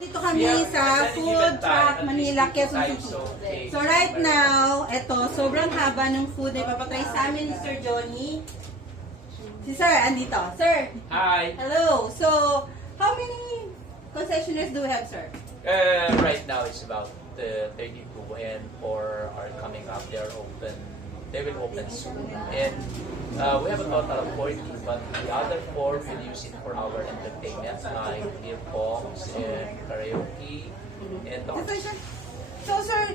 Dito kami sa food truck Manila, Quezon City. So right now, eto, sobrang haba ng food na ipapatry sa amin ni Sir Joni. Si Sir, andito. Sir! Hi! Hello! So, how many concessionaires do we have, Sir? Right now it's about 32 and 4 are coming up. They will open soon. And we have a total of 40, but the other 4 will use it for our entertainment like beer pongs and karaoke and talks. So, Sir,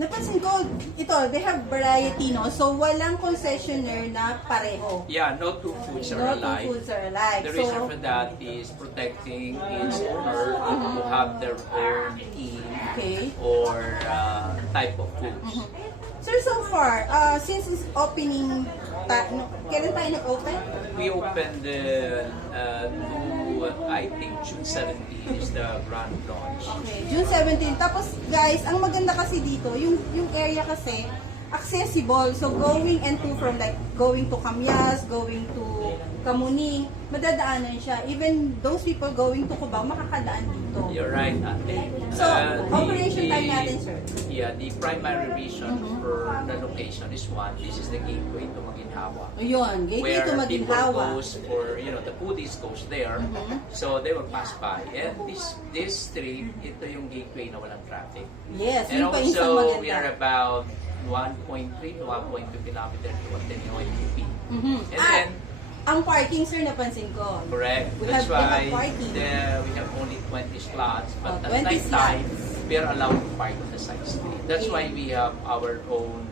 napansin ko, ito, they have variety, no? So, walang concessionaire na pareho. Yeah, no two foods are alike. No two foods are alike. The reason for that is protecting its owner to have their own theme or type of foods. Sir, so far, since it's opening, kailan tayo nag-open? We opened I think June 17 is the grand launch. Okay, June 17. Tapos guys, ang maganda kasi dito, yung area kasi accessible. So going and to from like going to Camyas, going to Kamuning, madadaanan siya. Even those people going to Cubao, makakadaan dito. You're right, Ate. So, operation time natin, sir. Yeah, the primary reason for the location is one. This is the gateway to Maginhawa. Ayun, gateway to Maginhawa. Where people goes for, the foodies goes there. So they will pass by. And this street, ito yung gateway na walang traffic. Yes, and yun pa isang also, maganda. we are about 1.3 to 1.2 kilometers to Ateneo UP. And then, ang parking, sir, napansin ko. Correct. That's why we have only 20 slots, but at night time, we are allowed to park on the side street. That's why we have our own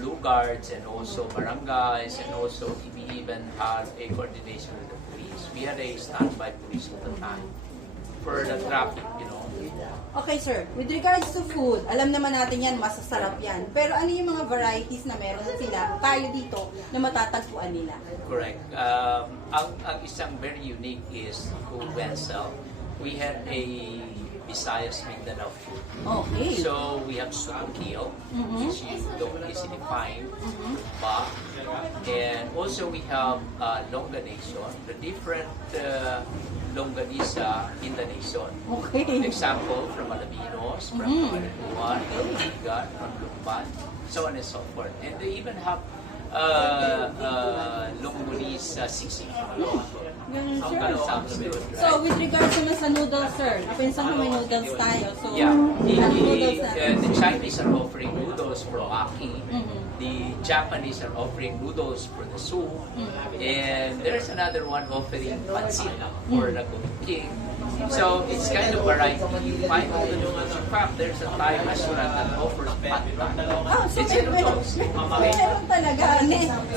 blue guards and also barangays, and also we even have a coordination with the police. We had a standby police at the time for the traffic, Okay, sir. With regards to food, alam naman natin yan, masasarap yan. Pero ano yung mga varieties na meron sila, tayo dito, na matatagpuan nila? Correct. Ang isang very unique is kung Wenzel, we have a Visayas Mindanao food. Okay. So we have sukil, which you don't easily find, and also we have longanation, the different longganisa in the nation. Okay. Example, from Alabinos, from Kamalatuan, from Ligan, from Lumban, so on and so forth. And they even have longganisa sisig. Ganun, sir. Sounds good, right? So, with regards naman sa noodles, sir, napansin ko may noodles tayo. So, yeah, noodles the Chinese are offering noodles for maki. The Japanese are offering noodles for the soup. And there's another one offering pancit for the cooking. So, it's kind of variety. You find all the noodles. In fact, there's a Thai restaurant that offers pad thai. Oh, so It's in noodles. meron talaga.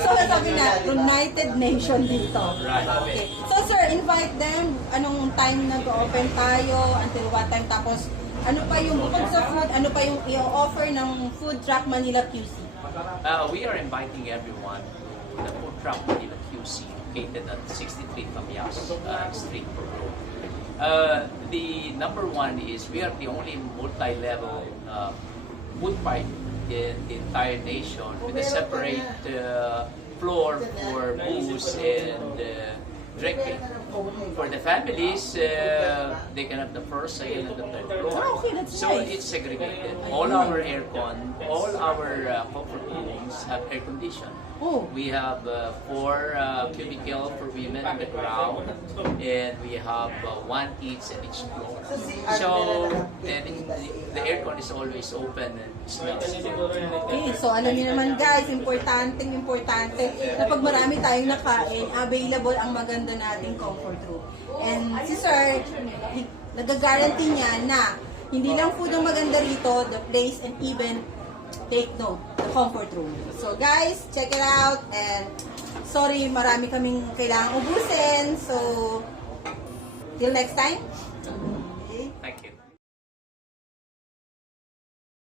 So, sabi na, United Nation dito. Right. Okay. So, sir, invite them. Anong time nag-open tayo? Until what time? Tapos, ano pa yung bukod sa food? Ano pa yung i-offer ng Food Truck Manila QC? We are inviting everyone to the Food Truck Manila QC located at 63 Camyas Street. The number one is we are the only multi-level food park in the entire nation with a separate floor for booze and drinking. For the families, they can have the first, second, and the third floor. Oh, okay, that's so nice. it's segregated. All our aircon, all our comfort rooms have air condition. Oh. We have 4 cubicle for women on the ground, and we have 1 each at each floor. So the aircon is always open and smells good. Okay, so alam niyo naman guys, importante na pag marami tayong nakain, available ang maganda nating comfort room. And si Sir, nag-guarantee niya na hindi lang food ang maganda rito, the place, and even take note, the comfort room. So guys, check it out, and sorry, marami kaming kailangang ubusin. So till next time.